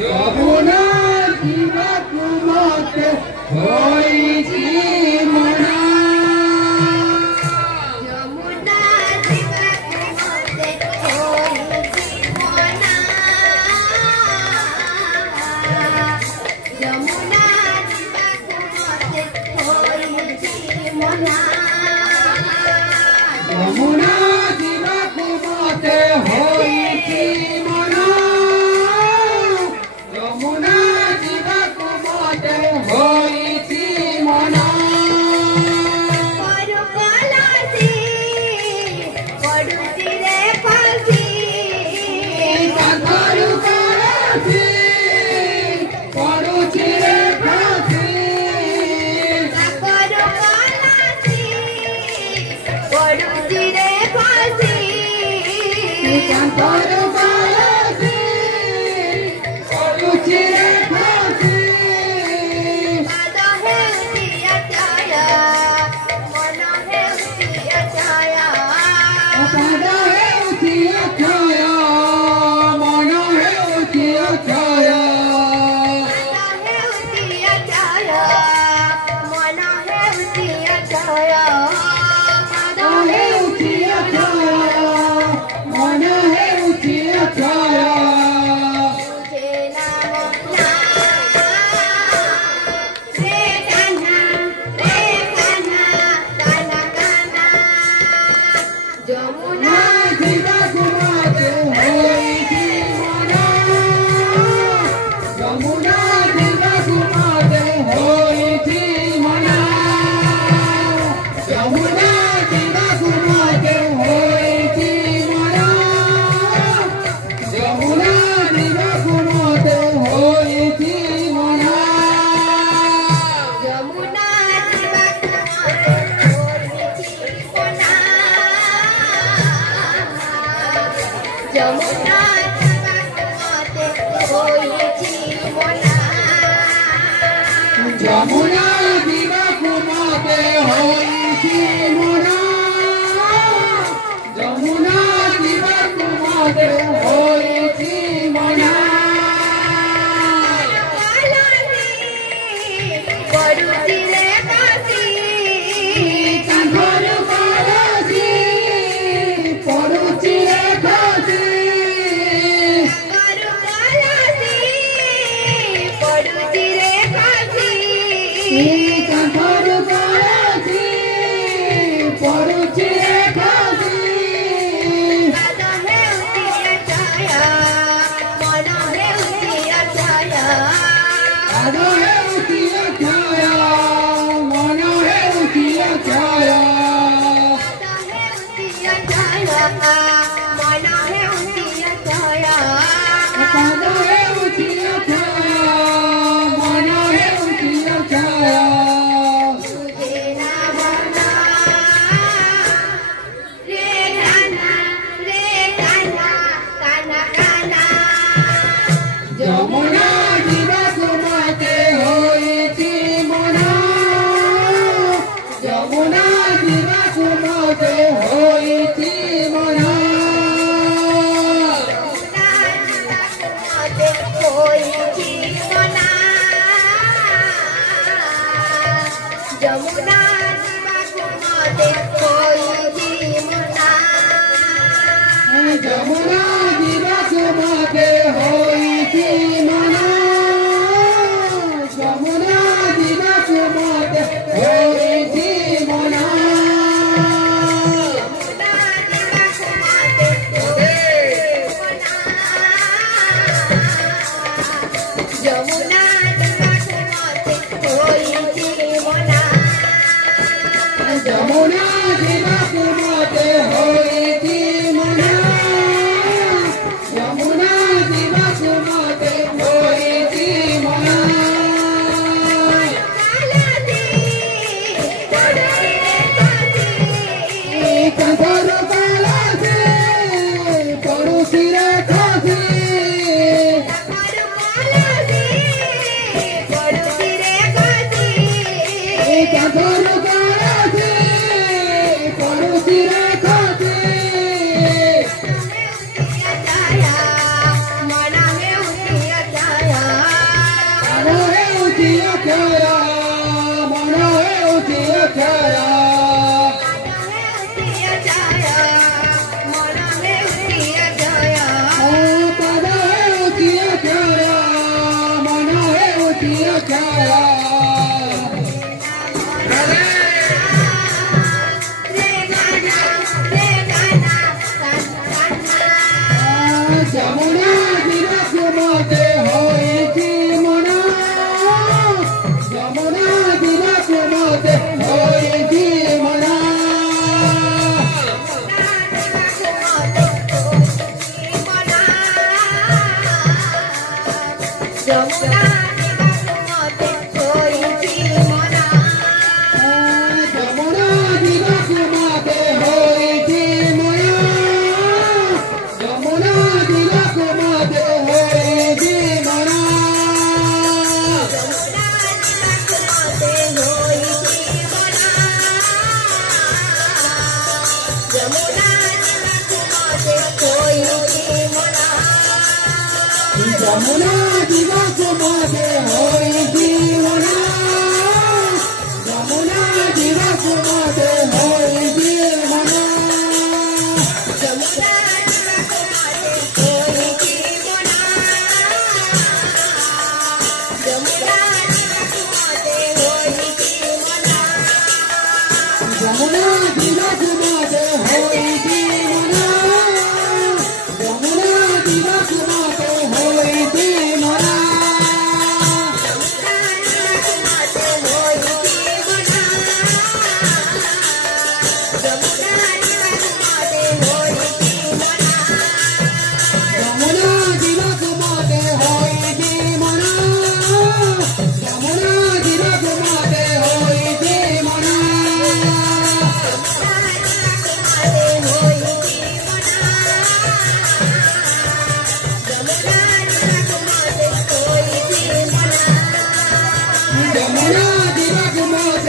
ଯମୁନା ଯିବାକୁ ମତେ ହୋଇଛି ମନା ଯମୁନା ଯିବାକୁ ମତେ ହୋଇଛି ମନା ଯମୁନା ଯିବାକୁ ମତେ ହୋଇଛି ମନା ଯମୁନା ଯିବାକୁ ମତେ ହୋଇଛି ମନା ଯମୁନା ଯିବାକୁ ମତେ ହୋଇଛି ମନା ପରୁ କଲାସି ପଡୁଛି ରେ ଫାସି କାକରୁ କଳାସି ପଡୁଛି ରେ ଫାସି ପରୁ କଲାସି ପଡୁଛି ରେ ଫାସି କାକରୁ କଳାସି ପଡୁଛି ରେ ଫାସି ପାଦ ହେଉଛି ଅଚୟ ମନ ହେଉଛି ଅଚୟ ପାଦ ହେଉଛି ଅକ୍ଷୟ ମନ ହେଉଛି ଅକ୍ଷୟ ପାଦ ହେଉଛି ଅଚୟ ମନ ହେଉଛି ଅଚୟ ପାଦ ହେଉଛି ଅକ୍ଷୟ ମନ ହେଉଛି ଅକ୍ଷୟ तुझे नाम ना रे कान्हा कान्हा कान्हा जमुना ଯିବାକୁ ମତେ ହୋଇଛି ମନା ଯମୁନା ଯିବାକୁ ମତେ ହୋଇଛି ମନା ଯମୁନା ଯିବାକୁ ମତେ ହୋଇଛି ମନା ଯମୁନା ଯିବାକୁ ମତେ ହୋଇଛି ମନା जमुना ଯିବାକୁ ମତେ ହୋଇଛି ମନା ଯମୁନା ଯିବାକୁ ମତେ ହୋଇଛି ମନା ଯମୁନା ଯିବାକୁ ମତେ ହୋଇଛି ମନା ଯମୁନା ଯିବାକୁ ମତେ ହୋଇଛି ମନା ପଡୁଛି ରେ ଫାସି କାନ୍ଧରୁ କଳାସି ପଡୁଛି ରେ ଫାସି କରୁ କଲାସି ପଡୁଛି ରେ ଫାସି କାନ୍ଧରୁ କଳାସି ପଡୁଛି ରେ ଫାସି ପାଦ ହେଉଛି ଅଚୟ ମନ ହେଉଛି ଅଚୟ ପାଦ ହେଉଛି ଅକ୍ଷୟ ମନ ହେଉଛି ଅକ୍ଷୟ ପାଦ ହେଉଛି ଅଚୟ ମନ ହେଉଛି ଅଚୟ ପାଦ ହେଉଛି ଅକ୍ଷୟ ମନ ହେଉଛି ଅକ୍ଷୟ तुझे नाम ना रे कान्हा कान्हा कान्हा ଯମୁନା ଯିବାକୁ ମତେ ହୋଇଛି ମନା ଯମୁନା ଯିବାକୁ ମତେ ହୋଇଛି ମନା मते ହୋଇଛି ମନା ଯମୁନା ଯିବାକୁ ମତେ ହୋଇଛି ମନା ଯମୁନା ଯିବାକୁ ମତେ ହୋଇଛି ମନା ଯମୁନା ଯିବାକୁ ମତେ ହୋଇଛି ମନା ଯମୁନା ଯିବାକୁ ମତେ ହୋଇଛି ମନା ଯମୁନା ଯିବାକୁ ମତେ ହୋଇଛି ମନା ଯମୁନା ଯିବାକୁ ମତେ ହୋଇଛି ମନା କାନ୍ଧରୁ କଳାସି ପଡୁଛି ରେ ଫାସି କାନ୍ଧରୁ କଳାସି अक्षरा मन हेउछि अक्षरा पद हेउछि अक्षरा मन हेउछि अक्षरा ଯମୁନା ଦିନକୁ ମତେ ହୋଇଛି ମନା ଯମୁନା ଦିନକୁ ମତେ ହୋଇଛି ମନା ଯମୁନା ଦିନକୁ ମତେ ହୋଇଛି ମନା ଯମୁନା ଦିନକୁ ମତେ ହୋଇଛି ମନା ଯମୁନା ଦିନକୁ ମତେ ହୋଇଛି ମନା ଯମୁନା ଦିନକୁ ମତେ ହୋଇଛି ମନା ଯମୁନା ଦିନକୁ ମତେ ହୋଇଛି ମନା ଯମୁନା ଦିନକୁ ମତେ ହୋଇଛି ମନା ଯମୁନା ଦିନକୁ ମତେ ହୋଇଛି ମନା ଯମୁନା ଦିନକୁ ମତେ ହୋଇଛି ମନା ଯମୁନା ଦିନକୁ ମତେ